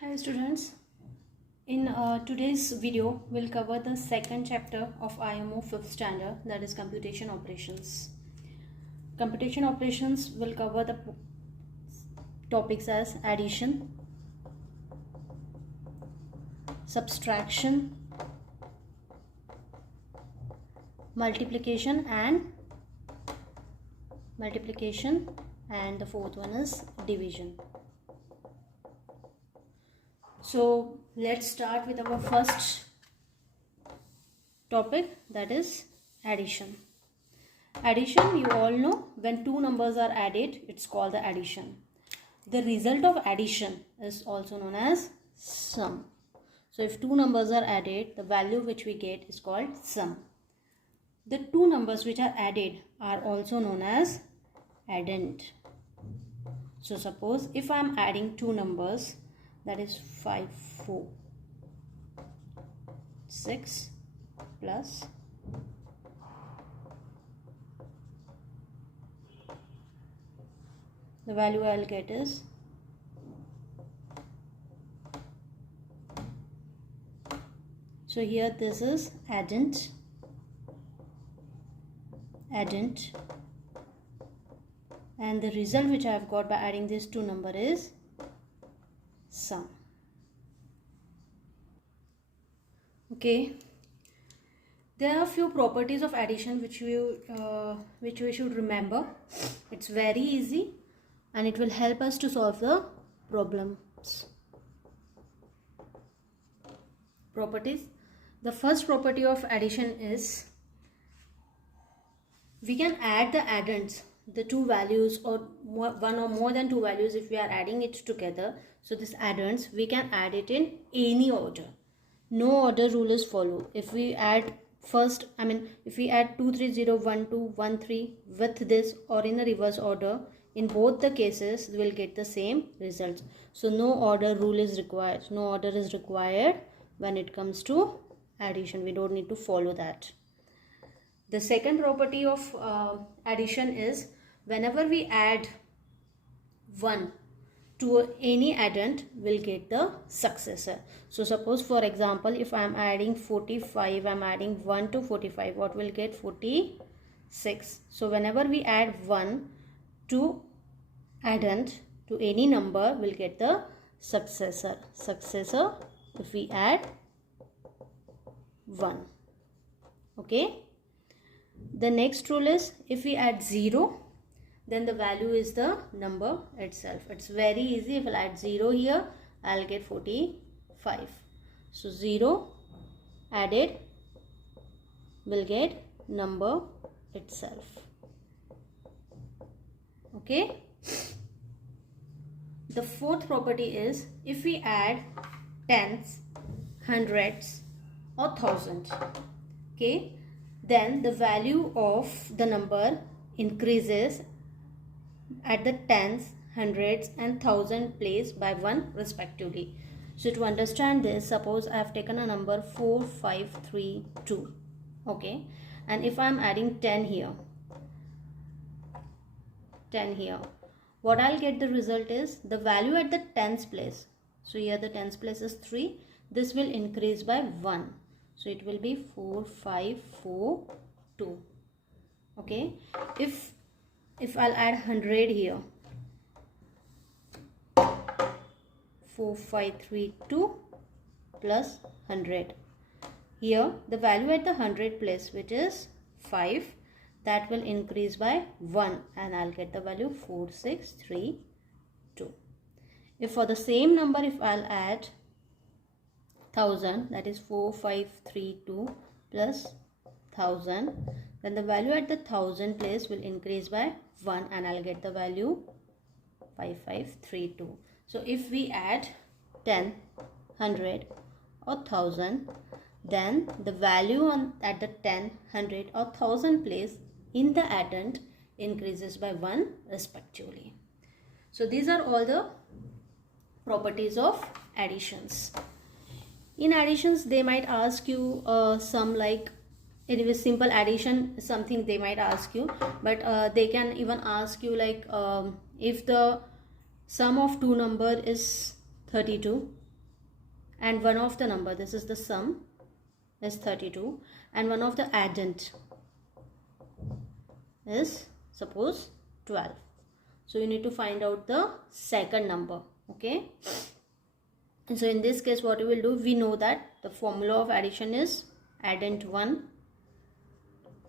Hi students, in today's video we'll cover the second chapter of IMO 5th standard, that is Computation Operations. Computation Operations will cover the topics as addition, subtraction, multiplication and the fourth one is division. So let's start with our first topic, that is addition. Addition, you all know, when two numbers are added, it's called the addition. The result of addition is also known as sum. So if two numbers are added, the value which we get is called sum. The two numbers which are added are also known as addend. So suppose if I am adding two numbers, that is 5, 4, 6 plus the value I'll get is so here this is addend, and the result which I have got by adding these two numbers is sum. Okay, there are a few properties of addition which we should remember. It's very easy and it will help us to solve the problems. Properties. The first property of addition is we can add the addends, the two values or one or more than two values. If we are adding it together, so this addends, we can add it in any order. No order rule is followed. If we add if we add 2 3 0 1 2 1 3 with this or in a reverse order, in both the cases we will get the same results. So no order rule is required. No order is required when it comes to addition. We don't need to follow that. The second property of addition is whenever we add 1 to any addend, we'll get the successor. So suppose for example, if I am adding 45, I am adding 1 to 45, what will get? 46. So whenever we add 1 to addend to any number, we'll get the successor. If we add 1. Okay. The next rule is if we add 0, then the value is the number itself. It's very easy. If I add 0 here, I'll get 45. So 0 added will get number itself. Okay. The fourth property is if we add tens, hundreds or thousand, okay, then the value of the number increases at the tens, hundreds and thousand place by 1 respectively. So to understand this, suppose I have taken a number 4532, okay, and if I am adding 10 here, what I'll get the result is the value at the tens place. So here the tens place is 3. This will increase by 1. So it will be 4542. Okay. If I'll add 100 here, 4532 plus 100. Here the value at the 100 place, which is 5, that will increase by 1 and I'll get the value 4632. If for the same number, if I'll add 1000, that is 4532 plus 1000, then the value at the 1000 place will increase by 1 and I'll get the value 5532. So if we add 10, 100 or 1000, then the value at the 10, 100 or 1000 place in the addend increases by 1 respectively. So these are all the properties of additions. In additions, they might ask you some like, it is simple addition, something they might ask you, but they can even ask you like if the sum of two number is 32, and one of the number, this is the sum, is 32, and one of the addend is suppose 12. So you need to find out the second number. Okay, and so in this case what we will do, we know that the formula of addition is addend 1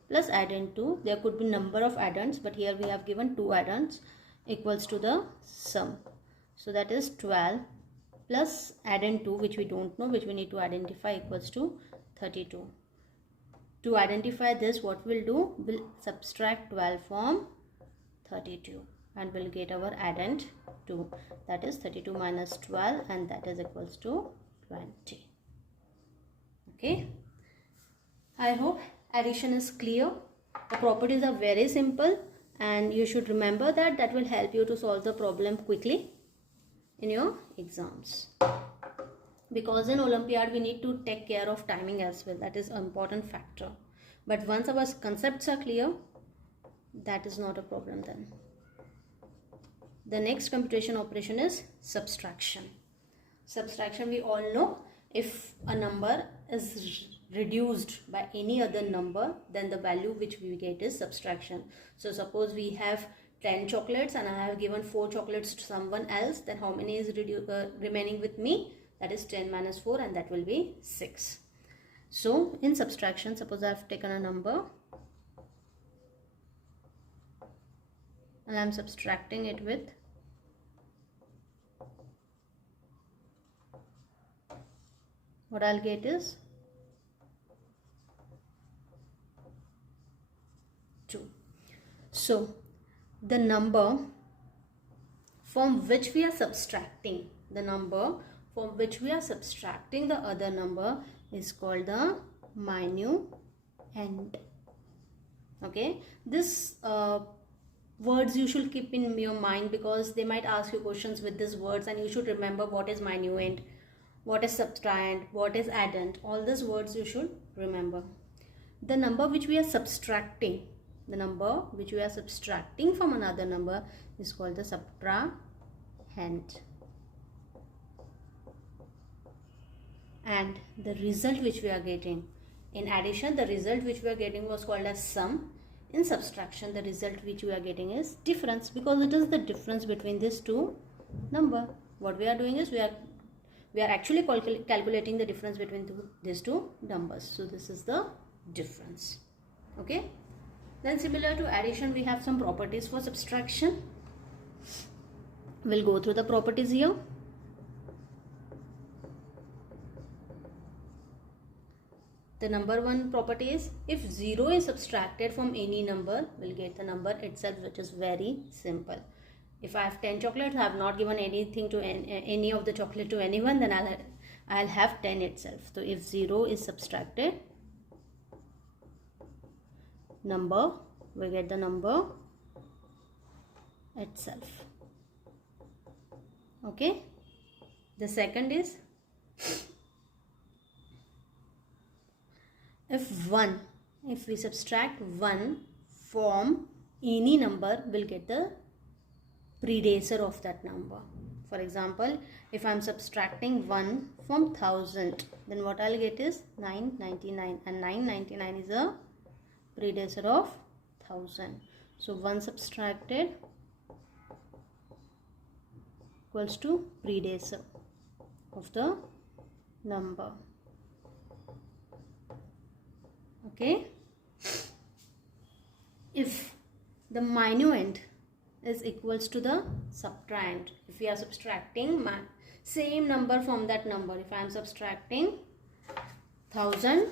plus addend 2. There could be number of addends, but here we have given 2 addends equals to the sum. So that is 12 plus addend 2, which we don't know, which we need to identify, equals to 32. To identify this, what we'll do, we'll subtract 12 from 32 and we'll get our addend 2, that is 32 minus 12, and that is equals to 20. Okay, I hope addition is clear. The properties are very simple and you should remember that. That will help you to solve the problem quickly in your exams, because in Olympiad we need to take care of timing as well. That is an important factor, but once our concepts are clear, that is not a problem then. The next computation operation is subtraction. Subtraction, we all know, if a number is reduced by any other number, then the value which we get is subtraction. So suppose we have 10 chocolates and I have given 4 chocolates to someone else, then how many is remaining with me? That is 10 minus 4, and that will be 6. So in subtraction, suppose I have taken a number and I am subtracting it with what I'll get is 2. So the number from which we are subtracting, the other number is called the minuend. Okay, this words you should keep in your mind, because they might ask you questions with these words and you should remember what is minuend, what is subtrahend, what is addend. All these words you should remember. The number which we are subtracting, from another number is called the subtrahend. And the result which we are getting, in addition the result which we are getting was called as sum. In subtraction, the result which we are getting is difference, because it is the difference between these two numbers. What we are doing is we are actually calculating the difference between these two numbers. So this is the difference. Okay, then similar to addition, we have some properties for subtraction. We'll go through the properties here. The number one property is, if 0 is subtracted from any number, we'll get the number itself, which is very simple. If I have 10 chocolates, I have not given anything to any of the chocolate to anyone, then I'll have 10 itself. So if 0 is subtracted, number, we get the number itself. Okay, the second is, if we subtract 1 from any number, we'll get the predecessor of that number. For example, if I'm subtracting 1 from 1000, then what I'll get is 999, and 999 is a predecessor of 1000. So 1 subtracted equals to predecessor of the number. Okay, if the minuend is equals to the subtrahend, if we are subtracting same number from that number, if I am subtracting 1000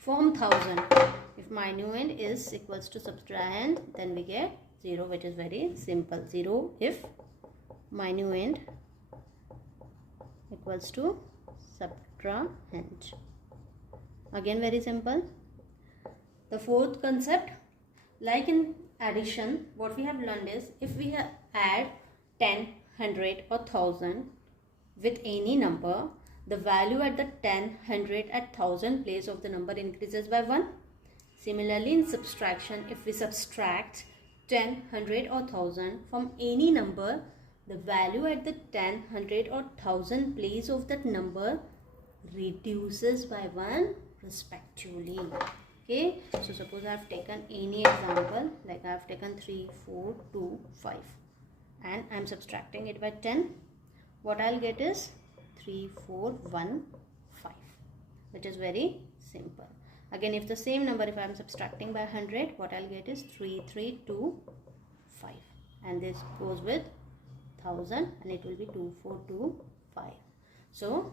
from 1000, if minuend is equals to subtrahend, then we get 0, which is very simple. 0 if minuend equals to subtrahend. Again, very simple. The fourth concept, like in addition, what we have learned is, if we add 10, 100 or 1000 with any number, the value at the 10, 100 at 1000 place of the number increases by 1. Similarly, in subtraction, if we subtract 10, 100 or 1000 from any number, the value at the 10, 100 or 1000 place of that number reduces by 1 respectively. Okay, so suppose I have taken any example, like I have taken 3, 4, 2, 5 and I am subtracting it by 10. What I'll get is 3, 4, 1, 5, which is very simple. Again, if the same number, if I am subtracting by 100, what I'll get is 3, 3, 2, 5, and this goes with 1000 and it will be 2, 4, 2, 5. So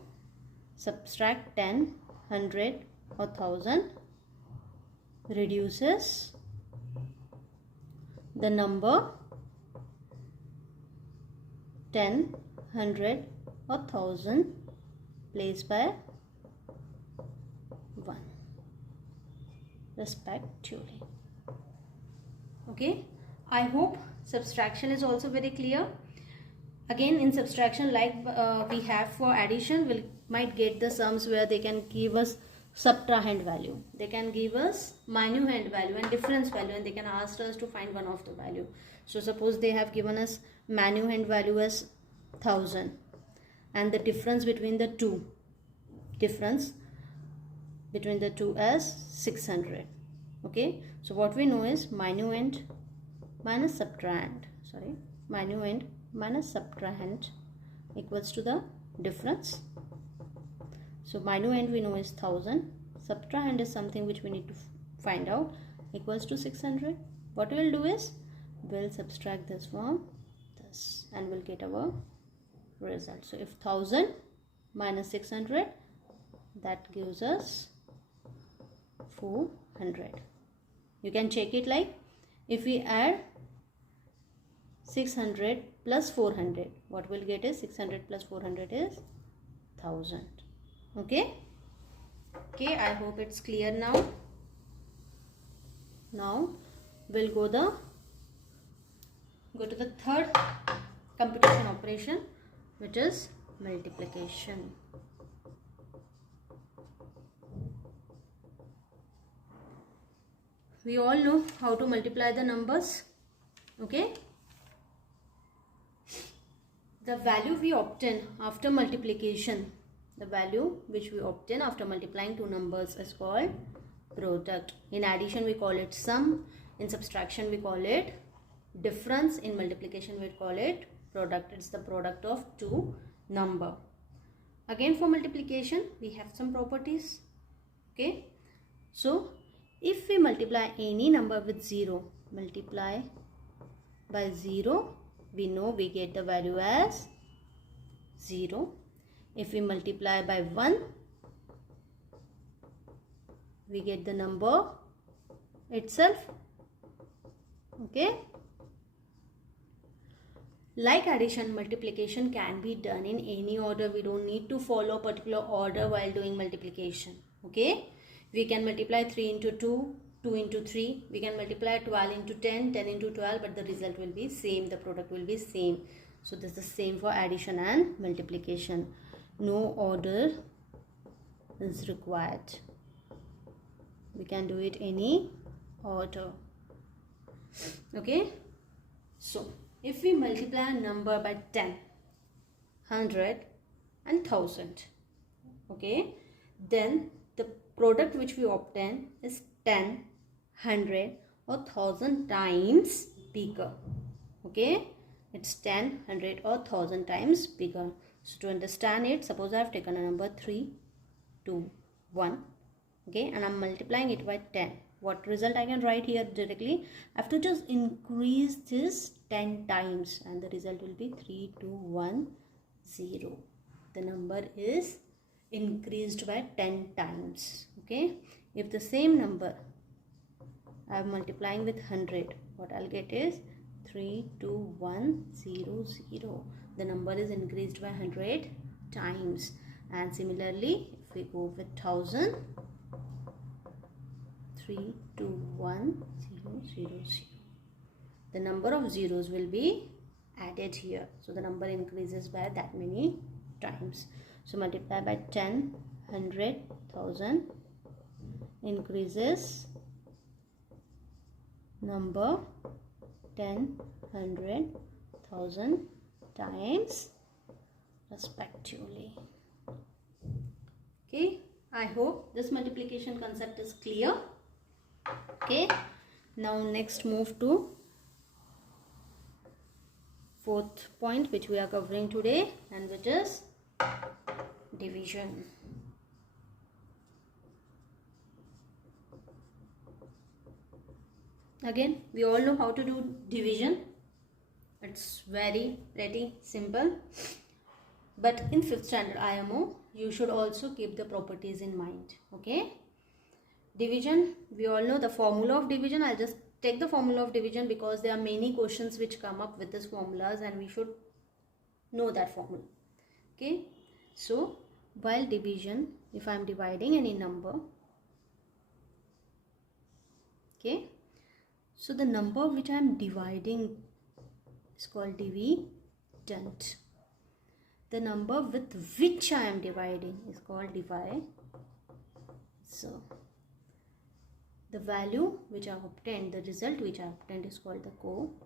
subtract 10, 100 or 1000 reduces the number 10, 100 or 1000 placed by 1 respectively. Okay, I hope subtraction is also very clear. Again, in subtraction, like we have for addition, we might get the sums where they can give us subtrahend value, they can give us minuend value and difference value, and they can ask us to find one of the value. So suppose they have given us minuend value as 1000 and the difference between the two as 600. Okay, so what we know is minuend minus subtrahend equals to the difference. So minuend we know is 1000, subtrahend is something which we need to find out, equals to 600. What we will do is we'll subtract this from this and we'll get our result. So if 1000 minus 600, that gives us 400. You can check it like, if we add 600 plus 400, what we'll get is 600 plus 400 is 1000. Okay, I hope it's clear now. Now we'll go to the third computation operation, which is multiplication. We all know how to multiply the numbers. Okay, the value we obtain after multiplication, the value which we obtain after multiplying two numbers is called product. In addition we call it sum, in subtraction we call it difference, in multiplication we call it product. It's the product of two number. Again, for multiplication we have some properties. Okay, so if we multiply any number with 0, multiply by 0, we know we get the value as 0. If we multiply by 1, we get the number itself. Okay, like addition, multiplication can be done in any order. We don't need to follow a particular order while doing multiplication. Okay, we can multiply 3 into 2, 2 into 3, we can multiply 12 into 10, 10 into 12, but the result will be same, the product will be same. So this is the same for addition and multiplication. No order is required. We can do it any order. Okay, so if we multiply a number by 10, 100 and 1000, okay, then the product which we obtain is 10, 100 or 1000 times bigger. Okay, it's 10, 100 or 1000 times bigger. So to understand it, suppose I have taken a number 3, 2, 1, okay, and I'm multiplying it by 10. What result I can write here directly? I have to just increase this 10 times and the result will be 3, 2, 1, 0. The number is increased by 10 times. Okay, if the same number I am multiplying with 100, what I'll get is 3, 2, 1, 0, 0. The number is increased by 100 times. And similarly, if we go with 1000, 3, 2, 1, 0, 0, 0. The number of zeros will be added here. So the number increases by that many times. So multiply by 10, 100, 1000, increases number 10, 100, 1000 times respectively. Okay, I hope this multiplication concept is clear. Okay, now next move to fourth point which we are covering today, and which is division. Again, we all know how to do division. It's very pretty simple. But in 5th standard IMO, you should also keep the properties in mind. Okay. Division, we all know the formula of division. I'll just take the formula of division because there are many questions which come up with this formulas, and we should know that formula. Okay. So, while division, if I am dividing any number, okay, so the number which I am dividing is called dividend. The number with which I am dividing is called divisor. The value which I have obtained, the result which I have obtained is called the quotient.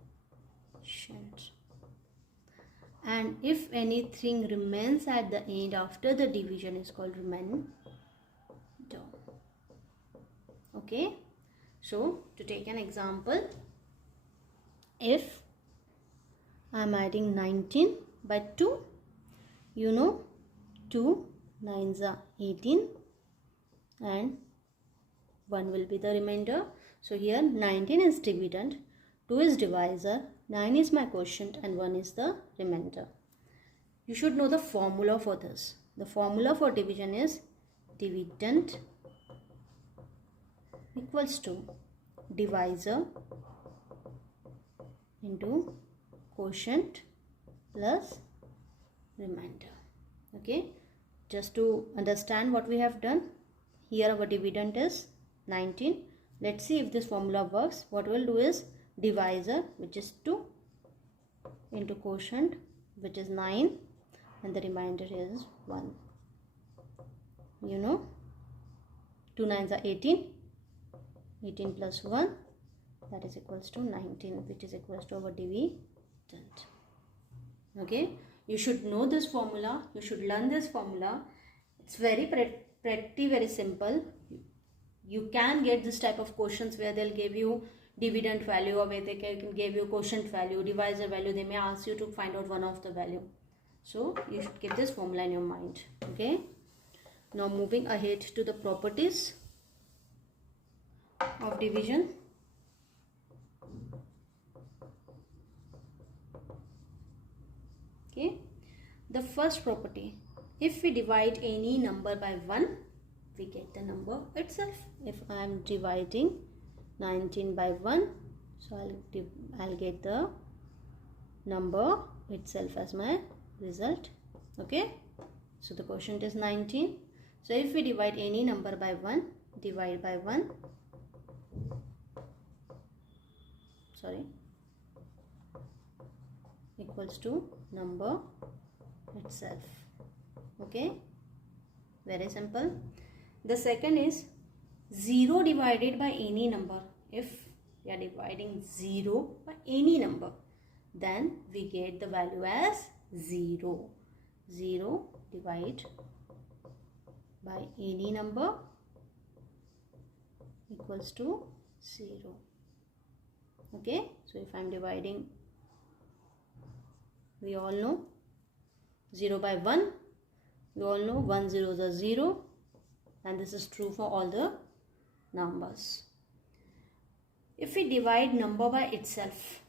And if anything remains at the end after the division is called remainder. Okay. So, to take an example, if I am adding 19 by 2, you know 2 9s are 18 and 1 will be the remainder. So, here 19 is dividend, 2 is divisor, 9 is my quotient, and 1 is the remainder. You should know the formula for this. The formula for division is dividend equals to divisor into quotient plus remainder. Okay, just to understand what we have done, here our dividend is 19. Let's see if this formula works. What we'll do is divisor, which is 2, into quotient, which is 9, and the remainder is 1. You know 2 9s are 18, 18 plus 1, that is equals to 19, which is equals to our dividend. Okay, you should know this formula, you should learn this formula. It's very very simple. You can get this type of questions where they'll give you dividend value, or where they can give you quotient value, divisor value. They may ask you to find out one of the value. So you should keep this formula in your mind. Okay, now moving ahead to the properties of division. Okay, the first property, if we divide any number by 1, we get the number itself. If I am dividing 19 by 1, so I'll get the number itself as my result. Okay, so the quotient is 19. So if we divide any number by 1, divide by 1, equals to number itself. Okay, very simple. The second is 0 divided by any number. If we are dividing 0 by any number, then we get the value as 0. 0 divided by any number equals to 0. Okay, so if I am dividing, we all know 0 by 1, we all know 1 zeros are 0, and this is true for all the numbers. If we divide number by itself,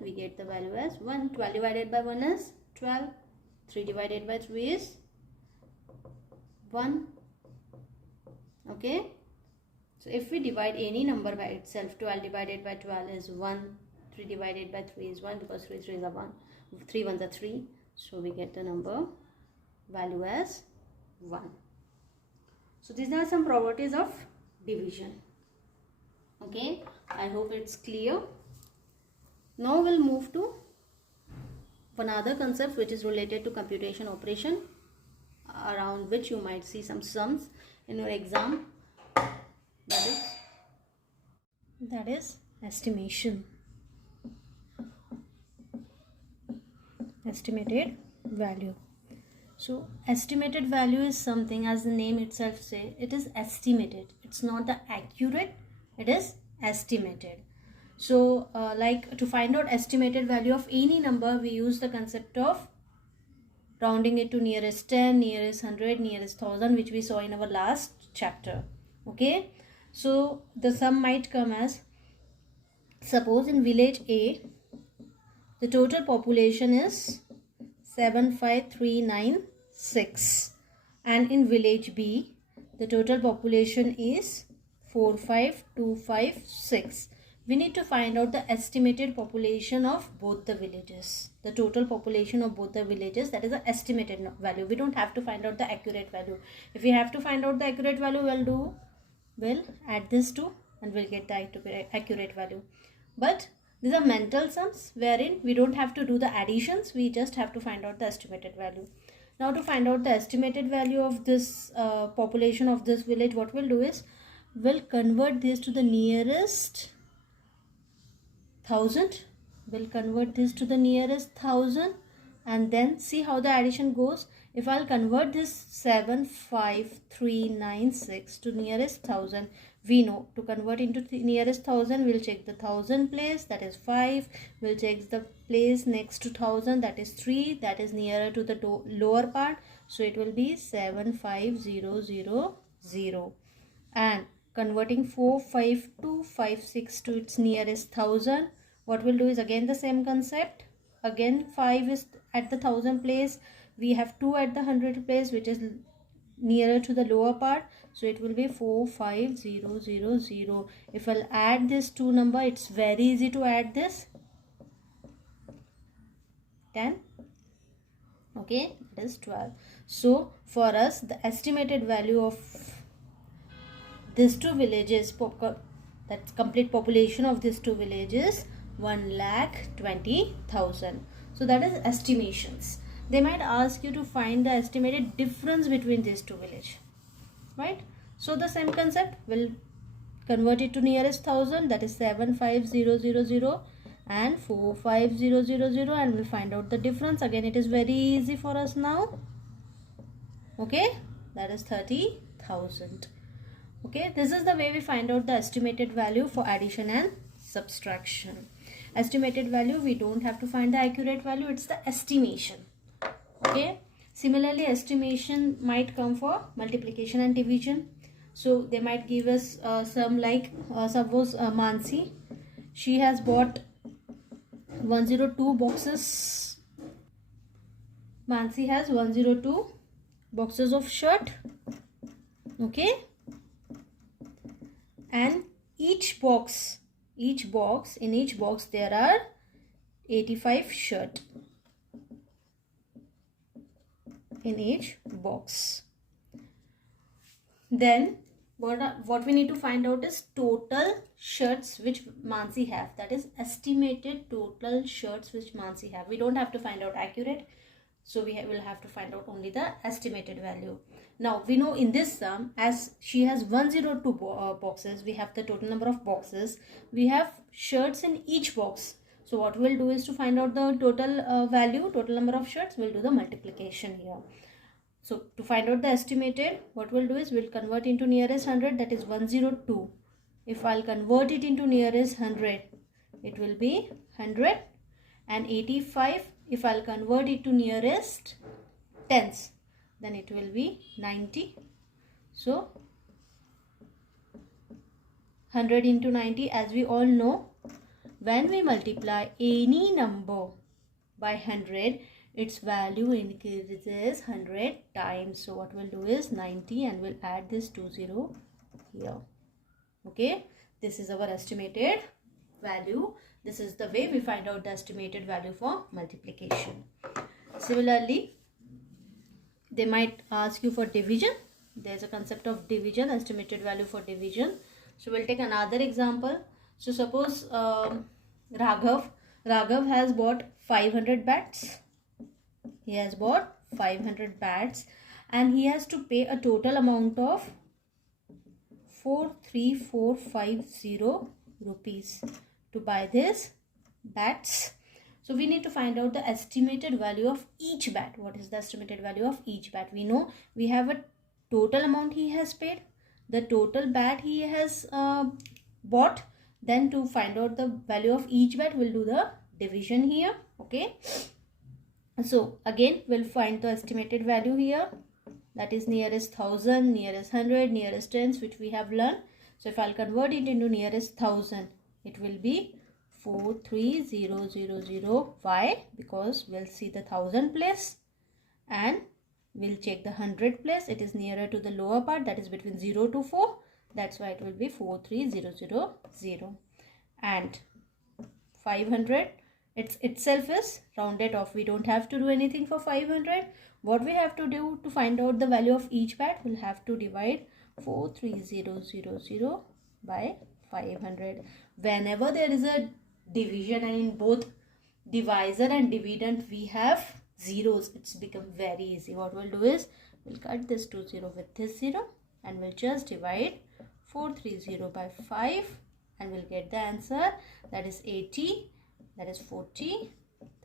we get the value as 1. 12 divided by 1 is 12. 3 divided by 3 is 1. Okay, so if we divide any number by itself, 12 divided by 12 is 1. 3 divided by 3 is 1, because 3 3s are 1. 3 1s are 3. So we get the number value as 1. So these are some properties of division. Okay, I hope it's clear. Now we'll move to one other concept which is related to computation operation, around which you might see some sums in your exam. That is estimation. estimated value. So estimated value is something, as the name itself say, it is estimated. It's not the accurate, it is estimated. So like to find out estimated value of any number, we use the concept of rounding it to nearest 10, nearest 100, nearest 1000, which we saw in our last chapter. Okay, so the sum might come as, suppose in village A the total population is 75396, and in village B the total population is 45256. We need to find out the estimated population of both the villages, the total population of both the villages. That is the estimated value. We don't have to find out the accurate value. If we have to find out the accurate value, we'll add this to and we'll get the accurate value. But these are mental sums wherein we don't have to do the additions, we just have to find out the estimated value. Now to find out the estimated value of this population of this village, what we'll do is we'll convert this to the nearest 1000. We'll convert this to the nearest 1000 and then see how the addition goes. If I'll convert this 75396 to nearest 1000, we know to convert into the nearest 1000, we'll check the 1000 place, that is 5. We'll check the place next to 1000, that is 3, that is nearer to the lower part, so it will be 75000. And converting 45256 to its nearest 1000, what we'll do is again the same concept. Again 5 is at the 1000 place, we have 2 at the 100 place, which is nearer to the lower part, so it will be 45000. If I'll add this two number, it's very easy to add this, 10, okay, that is 12. So for us the estimated value of these two villages, that's complete population of these two villages, 1,20,000. So that is estimations. They might ask you to find the estimated difference between these two villages, right? So the same concept, will convert it to nearest 1000, that is 75000 and 45000, and we'll find out the difference. Again it is very easy for us now, okay, that is 30,000. Okay, this is the way we find out the estimated value for addition and subtraction. Estimated value, we don't have to find the accurate value, it's the estimation. Okay, similarly estimation might come for multiplication and division. So they might give us some like suppose Mansi, she has bought 102 boxes. Mansi has 102 boxes of shirt, okay, and in each box there are 85 shirt in each box. Then what we need to find out is total shirts which Mansi have, that is estimated total shirts which Mansi have. We don't have to find out accurate, so we will have to find out only the estimated value. Now we know in this sum, as she has 102 boxes, we have the total number of boxes, we have shirts in each box. So what we'll do is to find out the total value, total number of shirts, we'll do the multiplication here. So to find out the estimated, what we'll do is we'll convert into nearest 100, that is 102. If I'll convert it into nearest 100, it will be 100, and 85, if I'll convert it to nearest tens, then it will be 90. So 100 into 90, as we all know, when we multiply any number by 100, its value increases 100 times. So what we'll do is 90, and we'll add this 20 here. Okay, this is our estimated value. This is the way we find out the estimated value for multiplication. Similarly, they might ask you for division. There's a concept of division, estimated value for division. So we'll take another example. So suppose Raghav has bought 500 bats. He has bought 500 bats and he has to pay a total amount of 43450 rupees to buy this bats. So we need to find out the estimated value of each bat. What is the estimated value of each bat? We know we have a total amount he has paid, the total bat he has bought. Then to find out the value of each bat, we'll do the division here. Okay, so again we'll find the estimated value here, that is nearest 1000, nearest 100, nearest tens, which we have learned. So if I'll convert it into nearest 1000, it will be 43000. Why? Because we'll see the 1000 place and we'll check the 100 place. It is nearer to the lower part, that is between 0 to 4. That's why it will be 43000. And 500, itself is rounded off. We don't have to do anything for 500. What we have to do to find out the value of each bat, we'll have to divide 43000 by 500. Whenever there is a division and in both divisor and dividend we have zeros, it's become very easy. What we'll do is we'll cut this 20 with this 0 and we'll just divide 430 by 5 and we'll get the answer, that is 80, that is 40,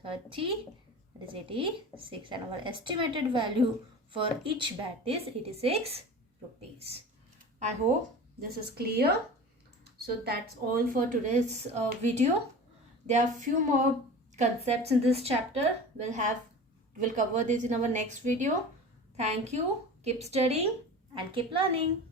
30, that is 86, and our estimated value for each bat is 86 rupees. I hope this is clear. So that's all for today's video. There are few more concepts in this chapter. We'll cover this in our next video. Thank you. Keep studying and keep learning.